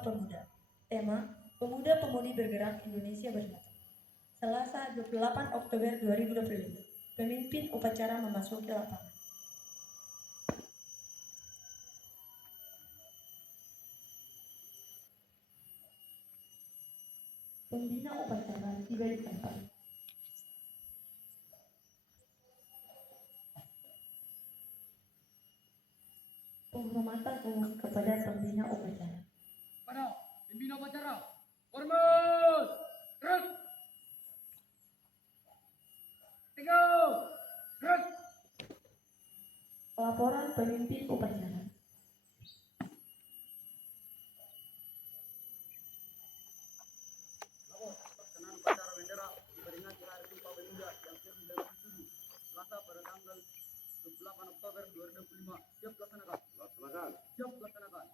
Sumpah Pemuda. Tema, Pemuda-Pemudi Bergerak Indonesia Bersatu. Selasa 28 Oktober 2025. Pemimpin upacara memasuki lapangan. Pembina upacara tiba di tempat. Penghormatan umum kepada pembina upacara. Pada pembina upacara, hormat, gerak, tinggal, gerak. Laporan pemimpin upacara. Pelaksanaan upacara bendera diperingati Hari Sumpah Pemuda yang ke-97 Selasa pada tanggal 28 Oktober 2025. Siap laksanakan. Siap laksanakan.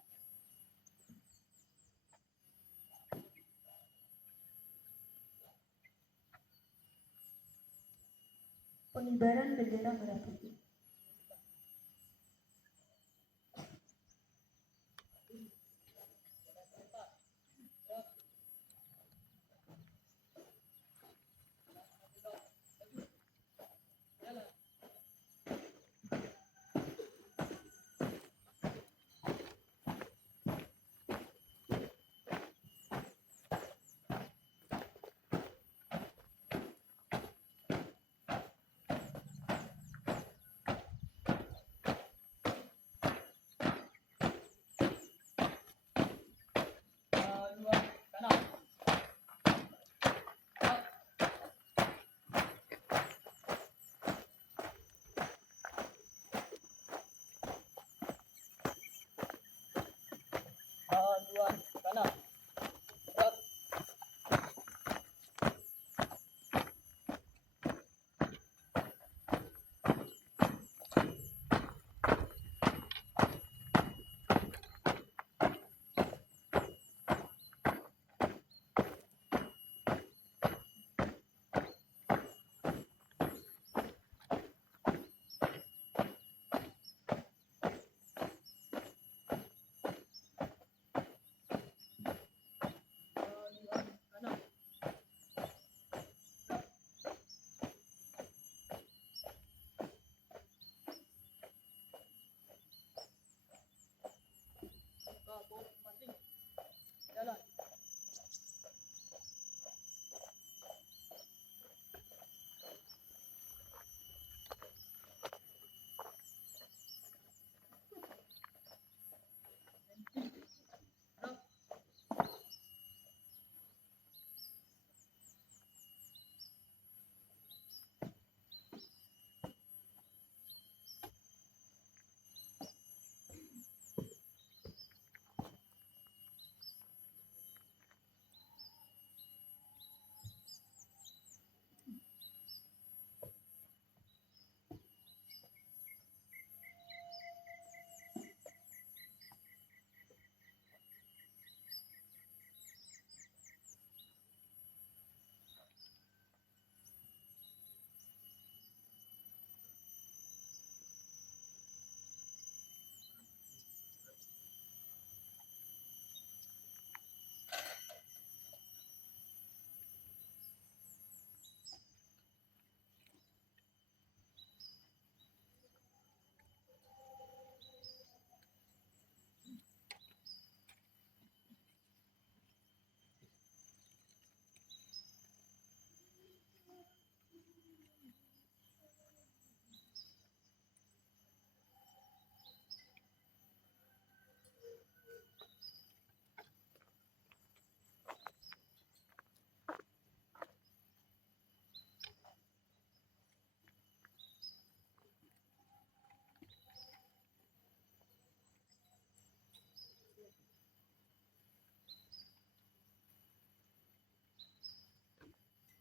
Pengibaran bendera merah putih.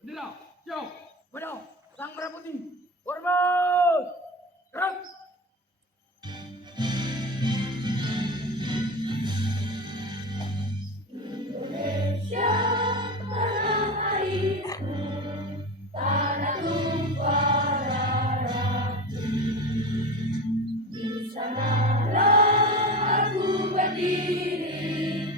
Bendera, siap, pada sang merah putih, hormat, gerak. Indonesia tanah airku, tanah tumpah darahku. Di sanalah aku berdiri.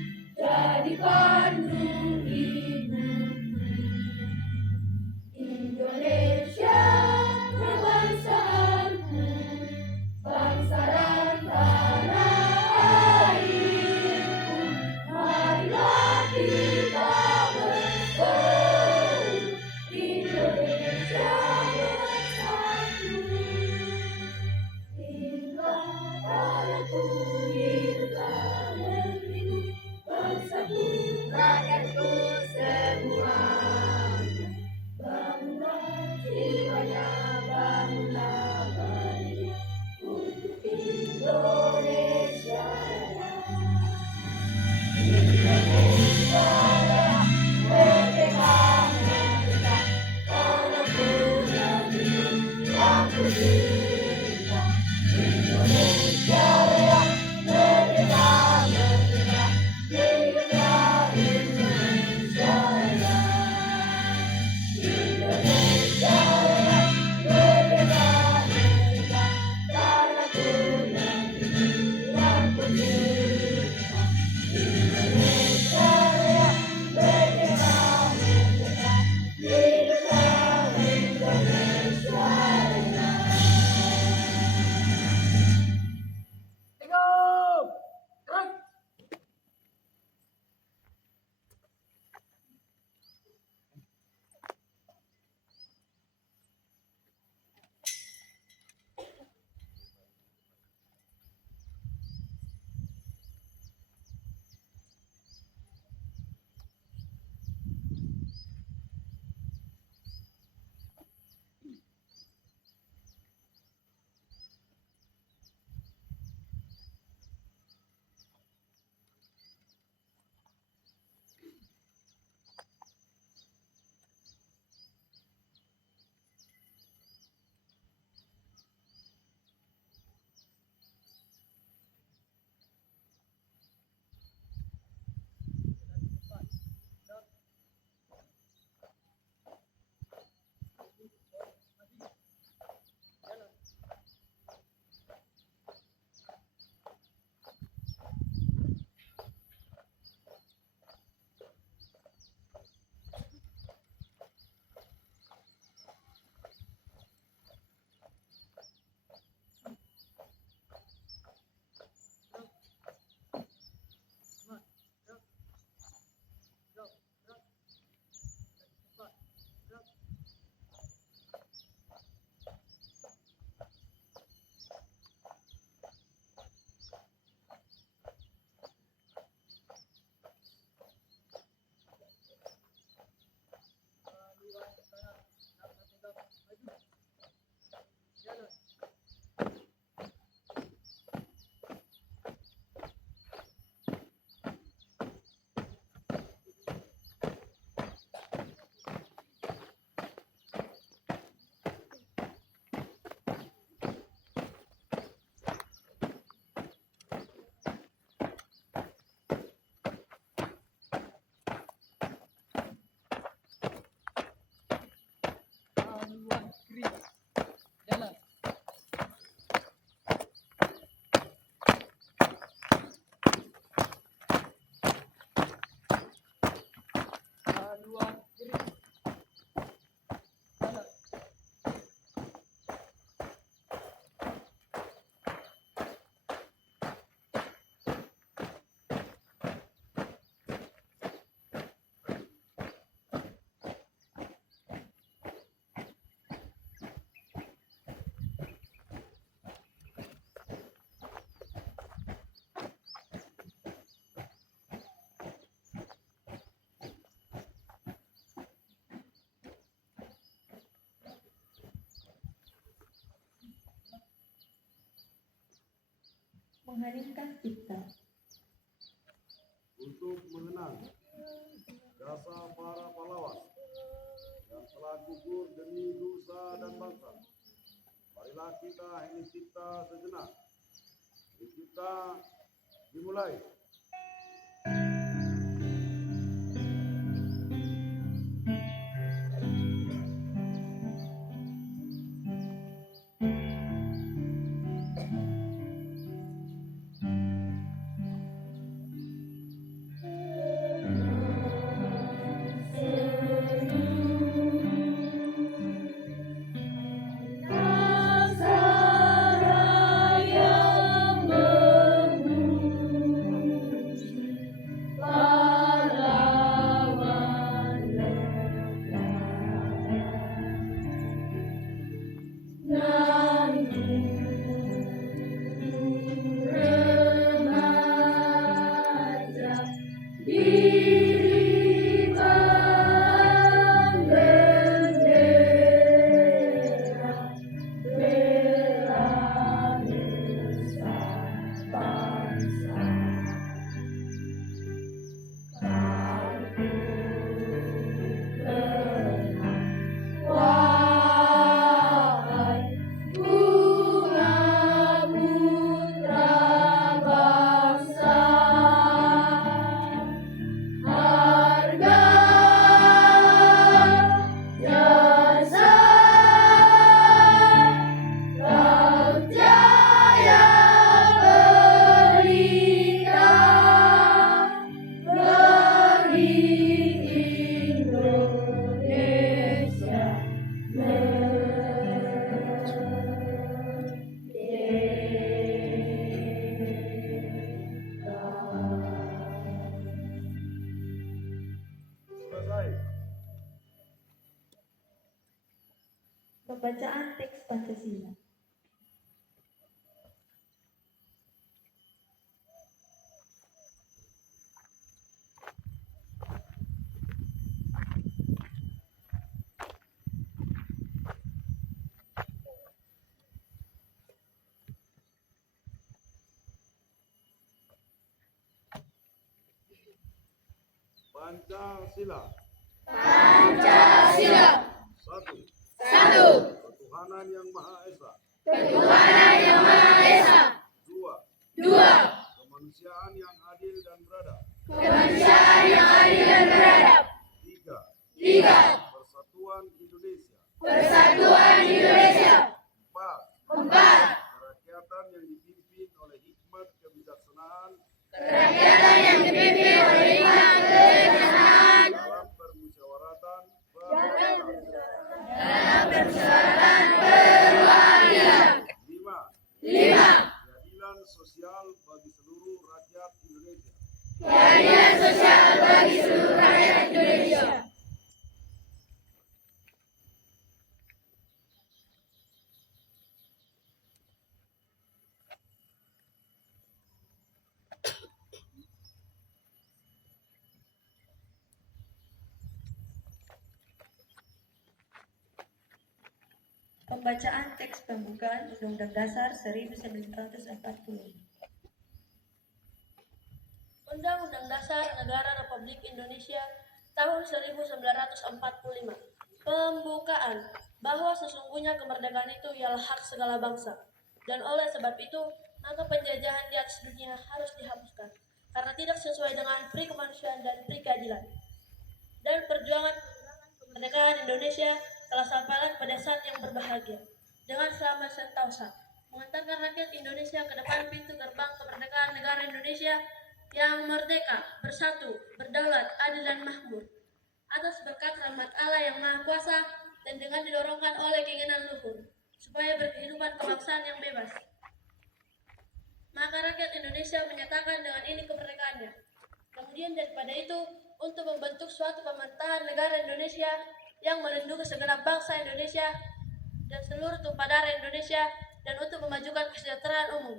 Menghadirkan kita untuk mengenang jasa para pahlawan yang telah gugur demi nusa dan bangsa. Marilah kita hening cipta sejenak. Kita dimulai. Pembacaan teks Pancasila. Pancasila. Pancasila. Satu. Satu. Ketuhanan yang Maha Esa. Ketuhanan yang Maha Esa. Dua. Dua. Kemanusiaan yang adil dan beradab. Kemanusiaan yang adil dan beradab. Tiga. Tiga. Persatuan Indonesia. Persatuan Indonesia. Empat. Empat. Kerakyatan yang dipimpin oleh hikmat kebijaksanaan Kerakyatan yang dipimpin oleh hikmat kebijaksanaan dalam permusyawaratan dalam permusyawaratan perwakilan. Lima. Lima. Keadilan sosial bagi seluruh rakyat Indonesia. Keadilan sosial bagi seluruh rakyat Indonesia. Pembacaan teks pembukaan Undang-Undang Dasar 1945. Undang-Undang Dasar Negara Republik Indonesia tahun 1945. Pembukaan bahwa sesungguhnya kemerdekaan itu ialah hak segala bangsa, dan oleh sebab itu maka penjajahan di atas dunia harus dihapuskan karena tidak sesuai dengan pri kemanusiaan dan pri keadilan. Dan perjuangan kemerdekaan Indonesia telah sampai pada saat yang berbahagia dengan selamat sentosa mengantarkan rakyat Indonesia ke depan pintu gerbang kemerdekaan negara Indonesia yang merdeka, bersatu, berdaulat, adil dan makmur atas berkat rahmat Allah yang Maha Kuasa dan dengan didorongkan oleh keinginan luhur supaya berkehidupan kebangsaan yang bebas. Maka rakyat Indonesia menyatakan dengan ini kemerdekaannya. Kemudian daripada itu, untuk membentuk suatu pemerintahan negara Indonesia yang melindungi segenap bangsa Indonesia dan seluruh tumpah darah Indonesia dan untuk memajukan kesejahteraan umum,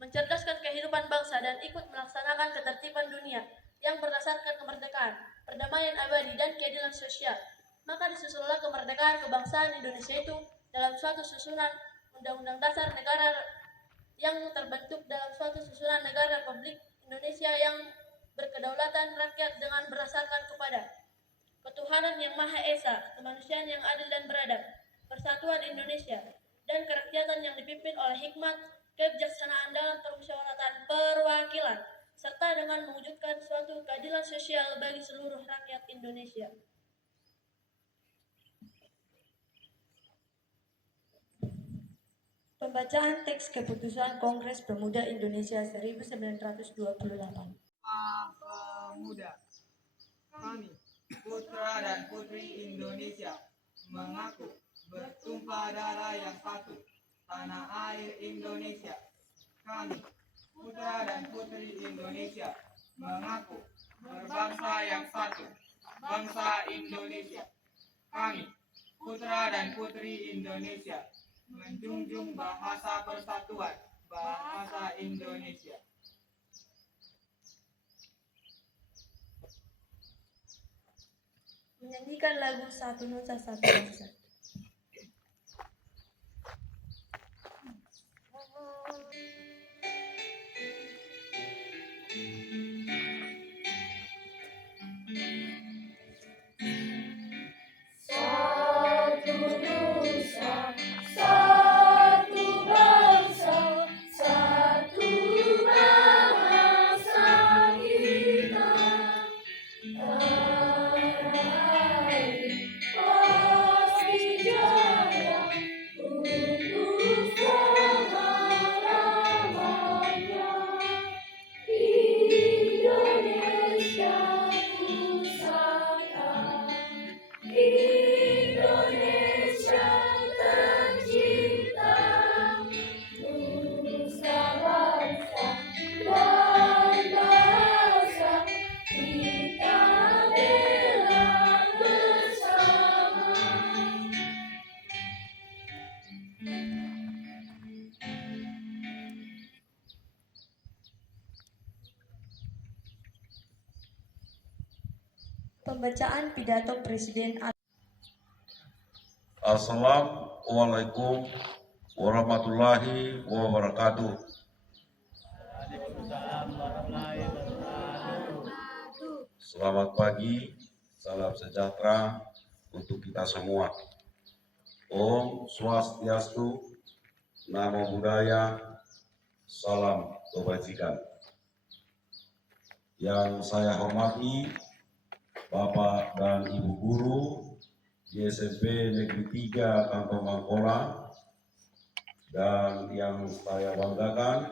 mencerdaskan kehidupan bangsa dan ikut melaksanakan ketertiban dunia yang berdasarkan kemerdekaan, perdamaian abadi dan keadilan sosial. Maka disusullah kemerdekaan kebangsaan Indonesia itu dalam suatu susunan Undang-Undang Dasar Negara yang terbentuk dalam suatu susunan negara Republik Indonesia yang berkedaulatan rakyat dengan berdasarkan kepada ketuhanan yang Maha Esa, kemanusiaan yang adil dan beradab, persatuan Indonesia, dan kerakyatan yang dipimpin oleh hikmat kebijaksanaan dalam permusyawaratan perwakilan, serta dengan mewujudkan suatu keadilan sosial bagi seluruh rakyat Indonesia. Pembacaan teks keputusan Kongres Pemuda Indonesia 1928. Pemuda, kami putra dan putri Indonesia mengaku bertumpah darah yang satu, tanah air Indonesia. Kami putra dan putri Indonesia mengaku berbangsa yang satu, bangsa Indonesia. Kami putra dan putri Indonesia menjunjung bahasa persatuan, bahasa Indonesia. Menyanyikan lagu Satu Nusa Satu Bangsa. Satu nusa, satu bangsa, satu bahasa kita. Tanah air pasti Pembacaan pidato Presiden Assalamualaikum warahmatullahi wabarakatuh. Selamat pagi, salam sejahtera untuk kita semua. Om Swastiastu, Namo Buddhaya, salam kebajikan. Yang saya hormati Bapak dan Ibu Guru di SMP Negeri 3 Kantong Mangkola, dan yang saya banggakan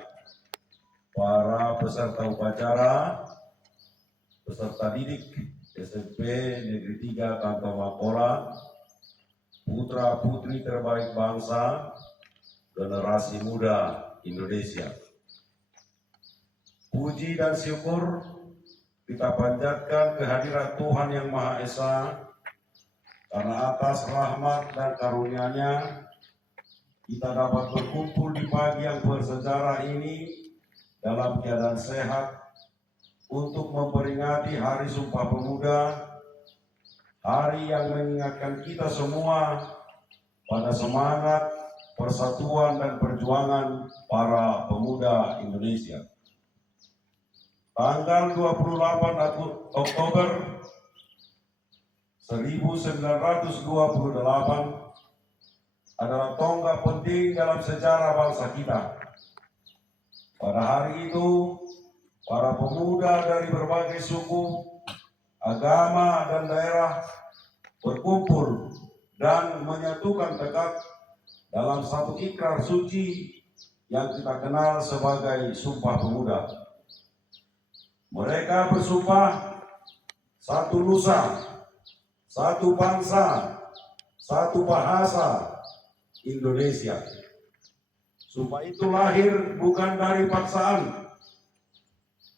para peserta upacara, peserta didik SMP Negeri 3 Kantong Mangkola, putra-putri terbaik bangsa, generasi muda Indonesia. Puji dan syukur kita panjatkan kehadiran Tuhan Yang Maha Esa, karena atas rahmat dan karunia-Nya kita dapat berkumpul di pagi yang bersejarah ini dalam keadaan sehat untuk memperingati Hari Sumpah Pemuda, hari yang mengingatkan kita semua pada semangat persatuan dan perjuangan para pemuda Indonesia. Tanggal 28 Oktober 1928 adalah tonggak penting dalam sejarah bangsa kita. Pada hari itu, para pemuda dari berbagai suku, agama, dan daerah berkumpul dan menyatukan tekad dalam satu ikrar suci yang kita kenal sebagai Sumpah Pemuda. Mereka bersumpah satu nusa, satu bangsa, satu bahasa, Indonesia. Sumpah itu lahir bukan dari paksaan,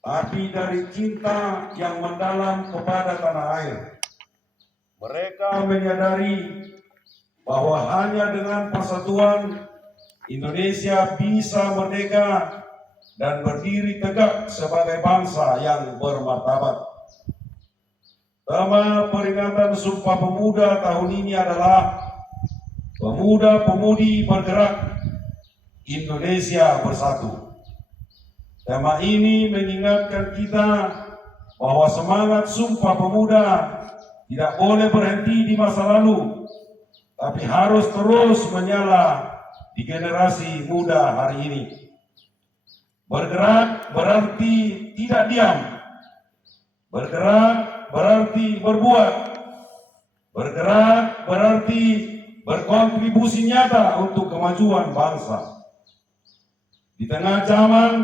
tapi dari cinta yang mendalam kepada tanah air. Mereka menyadari bahwa hanya dengan persatuan Indonesia bisa merdeka dan berdiri tegak sebagai bangsa yang bermartabat. Tema peringatan Sumpah Pemuda tahun ini adalah Pemuda-Pemudi Bergerak, Indonesia Bersatu. Tema ini mengingatkan kita bahwa semangat Sumpah Pemuda tidak boleh berhenti di masa lalu, tapi harus terus menyala di generasi muda hari ini. Bergerak berarti tidak diam. Bergerak berarti berbuat. Bergerak berarti berkontribusi nyata untuk kemajuan bangsa. Di tengah zaman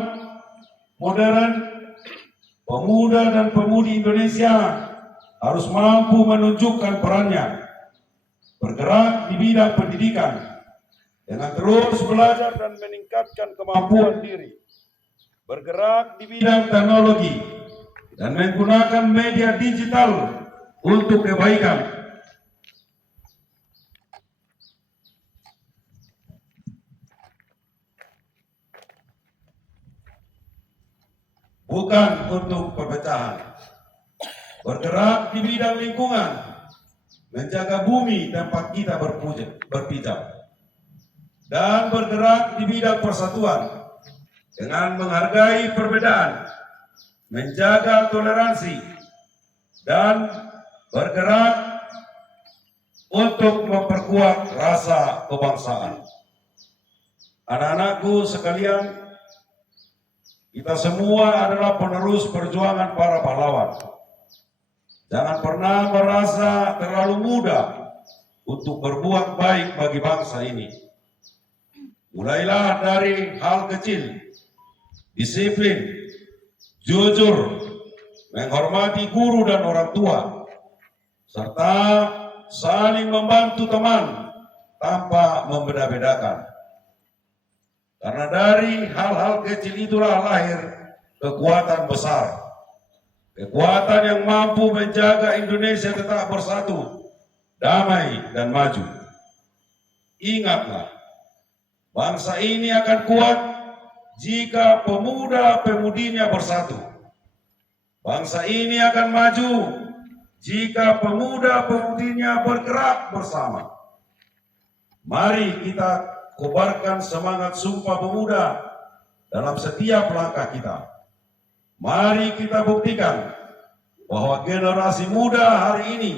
modern, pemuda dan pemudi Indonesia harus mampu menunjukkan perannya. Bergerak di bidang pendidikan dengan terus belajar dan meningkatkan kemampuan diri. Bergerak di bidang teknologi dan menggunakan media digital untuk kebaikan. Bukan untuk perpecahan. Bergerak di bidang lingkungan, menjaga bumi tempat kita berpijak. Dan bergerak di bidang persatuan dengan menghargai perbedaan, menjaga toleransi, dan bergerak untuk memperkuat rasa kebangsaan. Anak-anakku sekalian, kita semua adalah penerus perjuangan para pahlawan. Jangan pernah merasa terlalu muda untuk berbuat baik bagi bangsa ini. Mulailah dari hal kecil. Disiplin, jujur, menghormati guru dan orang tua, serta saling membantu teman tanpa membeda-bedakan. Karena dari hal-hal kecil itulah lahir kekuatan besar. Kekuatan yang mampu menjaga Indonesia tetap bersatu, damai, dan maju. Ingatlah, bangsa ini akan kuat jika pemuda-pemudinya bersatu. Bangsa ini akan maju jika pemuda-pemudinya bergerak bersama. Mari kita kobarkan semangat Sumpah Pemuda dalam setiap langkah kita. Mari kita buktikan bahwa generasi muda hari ini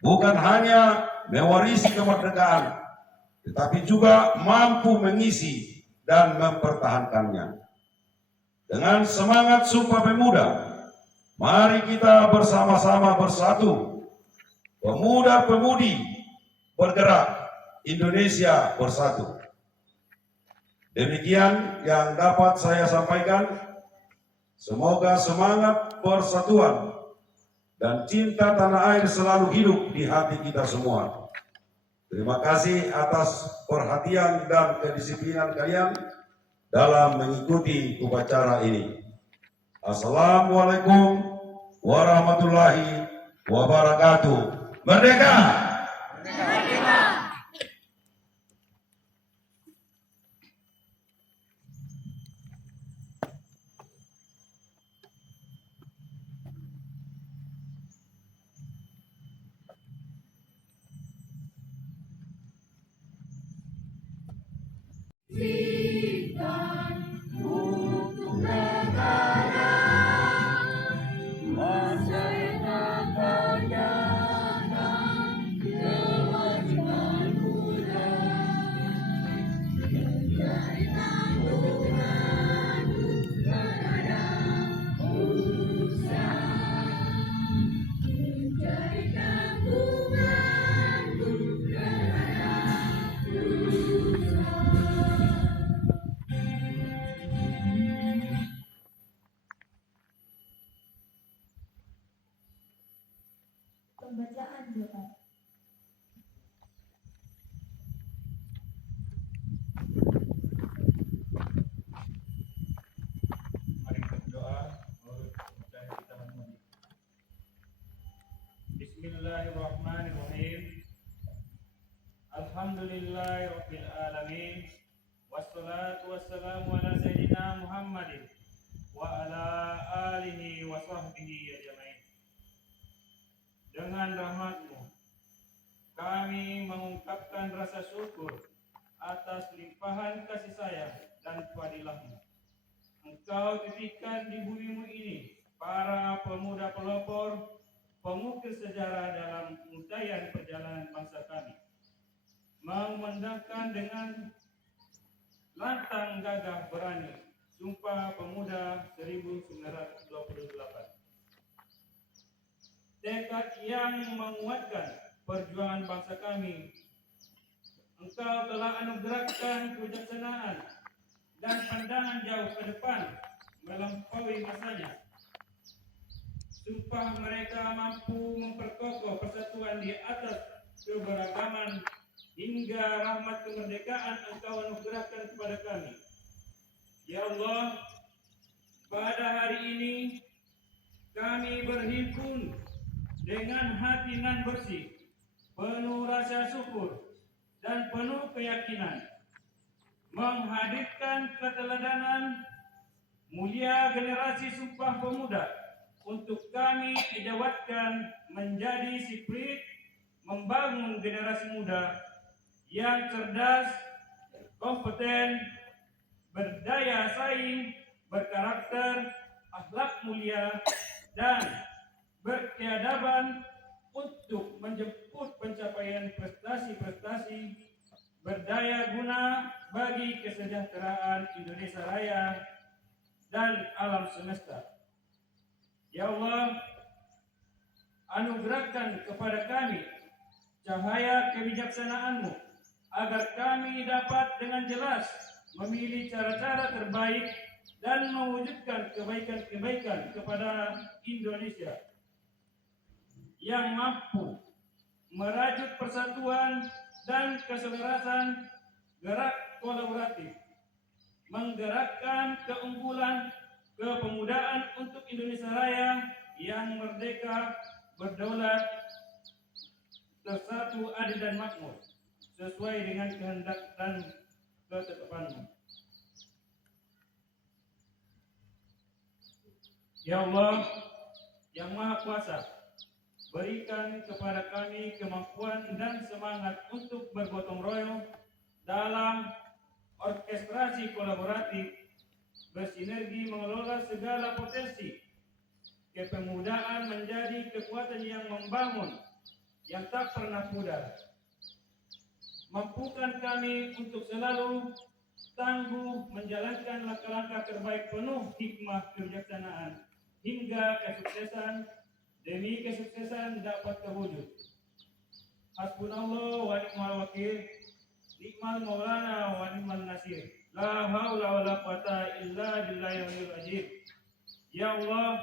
bukan hanya mewarisi kemerdekaan, tetapi juga mampu mengisi dan mempertahankannya. Dengan semangat Sumpah Pemuda, mari kita bersama-sama bersatu. Pemuda-pemudi bergerak, Indonesia bersatu. Demikian yang dapat saya sampaikan. Semoga semangat persatuan dan cinta tanah air selalu hidup di hati kita semua. Terima kasih atas perhatian dan kedisiplinan kalian dalam mengikuti upacara ini. Assalamualaikum warahmatullahi wabarakatuh. Merdeka! Simpan untuk negara, masa yang akan datang, kewajiban muda menjadi tanggungan terhadap bangsa, menjadi tanggungan terhadap bangsa. Pembacaan doa. Mari berdoa menurut bacaan kita Muhammad. Bismillahirrahmanirrahim. Alhamdulillahirabbil alamin. Wassalatu wassalamu ala sayyidina Muhammadin wa ala alihi wa sahbihi ajmain. Dengan rahmat-Mu kami mengungkapkan rasa syukur atas limpahan kasih sayang dan fadilah-Mu. Engkau titipkan di bumi-Mu ini para pemuda pelopor, pengukir sejarah dalam untayan perjalanan bangsa kami, memandangkan dengan lantang gagah berani Sumpah Pemuda 1928. Tekad yang menguatkan perjuangan bangsa kami. Engkau telah anugerahkan kebijaksanaan dan pandangan jauh ke depan melampaui masanya. Sumpah mereka mampu memperkokoh persatuan di atas keberagaman hingga rahmat kemerdekaan Engkau anugerahkan kepada kami. Ya Allah, pada hari ini kami berhimpun dengan hati nan bersih, penuh rasa syukur dan penuh keyakinan, menghadirkan keteladanan mulia generasi Sumpah Pemuda untuk kami ejawatkan menjadi spirit membangun generasi muda yang cerdas, kompeten, berdaya saing, berkarakter, akhlak mulia, dan berkeadaban untuk menjemput pencapaian prestasi-prestasi berdaya guna bagi kesejahteraan Indonesia Raya dan alam semesta. Ya Allah, anugerahkan kepada kami cahaya kebijaksanaan-Mu agar kami dapat dengan jelas memilih cara-cara terbaik dan mewujudkan kebaikan-kebaikan kepada Indonesia yang mampu merajut persatuan dan keselarasan, gerak kolaboratif, menggerakkan keunggulan kepemudaan untuk Indonesia Raya yang merdeka, berdaulat, bersatu, adil dan makmur, sesuai dengan kehendak dan ketetapan-Mu. Ya Allah yang Maha Kuasa, Berikan kepada kami kemampuan dan semangat untuk bergotong royong dalam orkestrasi kolaboratif, bersinergi mengelola segala potensi kepemudaan menjadi kekuatan yang membangun, yang tak pernah pudar. Mampukan kami untuk selalu tangguh menjalankan langkah-langkah terbaik penuh hikmah kebijaksanaan hingga kesuksesan demi kesuksesan dapat terwujud. Hasbunallah wa ni'mal wakil, ni'mal maulana wa ni'mal nasir. La haula wa la quwata illa billahil aliyyil azim. Ya Allah,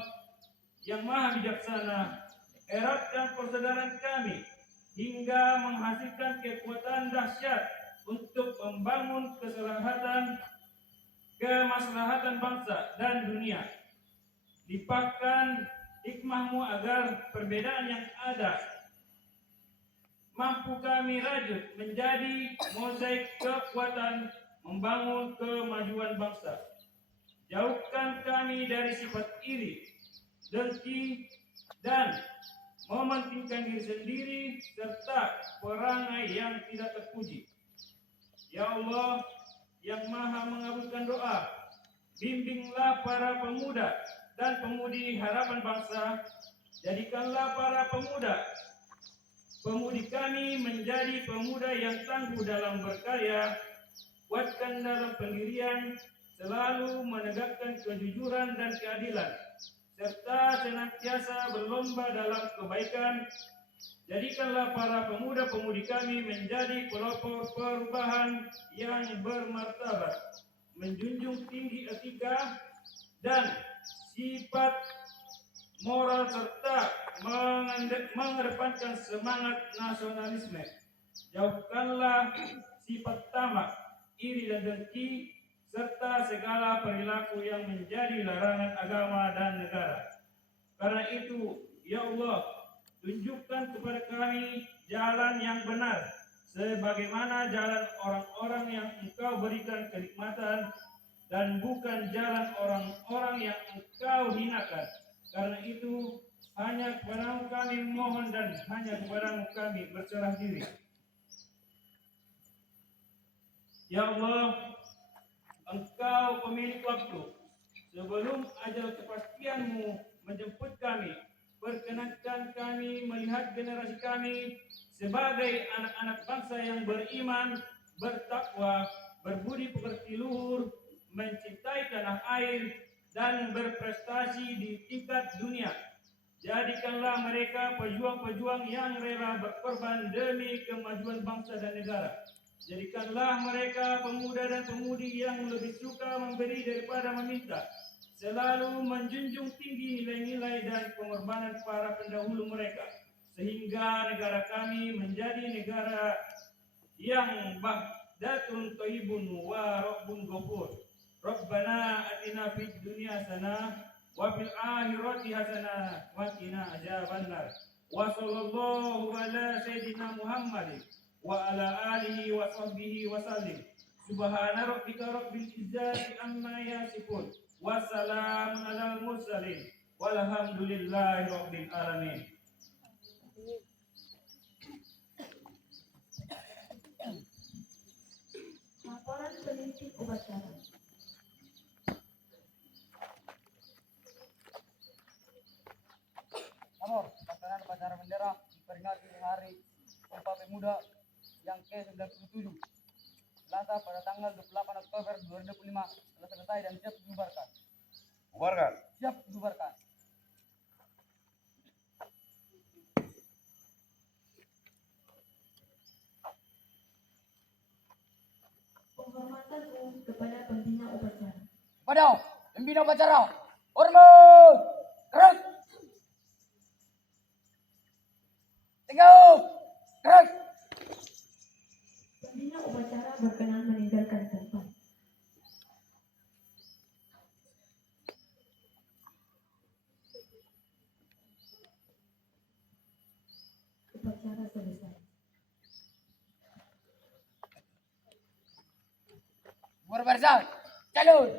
yang maha bijaksana, eratkan persaudaraan kami hingga menghasilkan kekuatan dahsyat untuk membangun kemaslahatan bangsa dan dunia. Limpahkan hikmahmu agar perbedaan yang ada mampu kami rajut menjadi mozaik kekuatan membangun kemajuan bangsa. Jauhkan kami dari sifat iri, dengki, dan mementingkan diri sendiri serta perangai yang tidak terpuji. Ya Allah, yang maha mengabulkan doa, bimbinglah para pemuda dan pemudi harapan bangsa. Jadikanlah para pemudi kami menjadi pemuda yang tangguh dalam berkarya, kuatkan dalam pendirian, selalu menegakkan kejujuran dan keadilan, serta senantiasa berlomba dalam kebaikan. Jadikanlah para pemuda-pemudi kami menjadi pelopor perubahan yang bermartabat, menjunjung tinggi etika dan sifat moral serta mengedepankan semangat nasionalisme. Jauhkanlah sifat tamak, iri dan dengki serta segala perilaku yang menjadi larangan agama dan negara. Karena itu, ya Allah, tunjukkan kepada kami jalan yang benar, sebagaimana jalan orang-orang yang Engkau berikan kenikmatan, dan bukan jalan orang-orang yang Engkau hinakan. Karena itu, hanya kepadamu kami mohon dan hanya kepadamu kami berserah diri. Ya Allah, Engkau pemilik waktu. Sebelum ajal kepastianmu menjemput kami, perkenankan kami melihat generasi kami sebagai anak-anak bangsa yang beriman, bertakwa, berbudi pekerti luhur, mencintai tanah air, dan berprestasi di tingkat dunia. Jadikanlah mereka pejuang-pejuang yang rela berkorban demi kemajuan bangsa dan negara. Jadikanlah mereka pemuda dan pemudi yang lebih suka memberi daripada meminta, selalu menjunjung tinggi nilai-nilai dan pengorbanan para pendahulu mereka, sehingga negara kami menjadi negara yang bahdatun thayyibun wa rabbun ghafur. Rabbana atina fid dunya hasanah wa fil akhirati hasanah wa qina adzabannar. Wa sallallahu ala sayyidina Muhammadin wa ala alihi wa sahbihi wa sallim. Subhana rabbika rabbil izzati amma yasifun. Wassalamun alal mursalin. Walhamdulillahi rabbil alamin. Laporan peneliti upacara. Nomor pelaksanaan upacara bendera memperingati Hari Sumpah Pemuda yang ke-97 Selasa pada tanggal 28 Oktober 2025 telah selesai dan siap dibubarkan. Bubarkan. Siap dibubarkan. Penghormatan umum kepada pembina upacara. Kepada pembina upacara, hormat, gerak, tegak, gerak. Pembina upacara berkenan meninggalkan tempat. Upacara selesai. Bubar barzak, calon.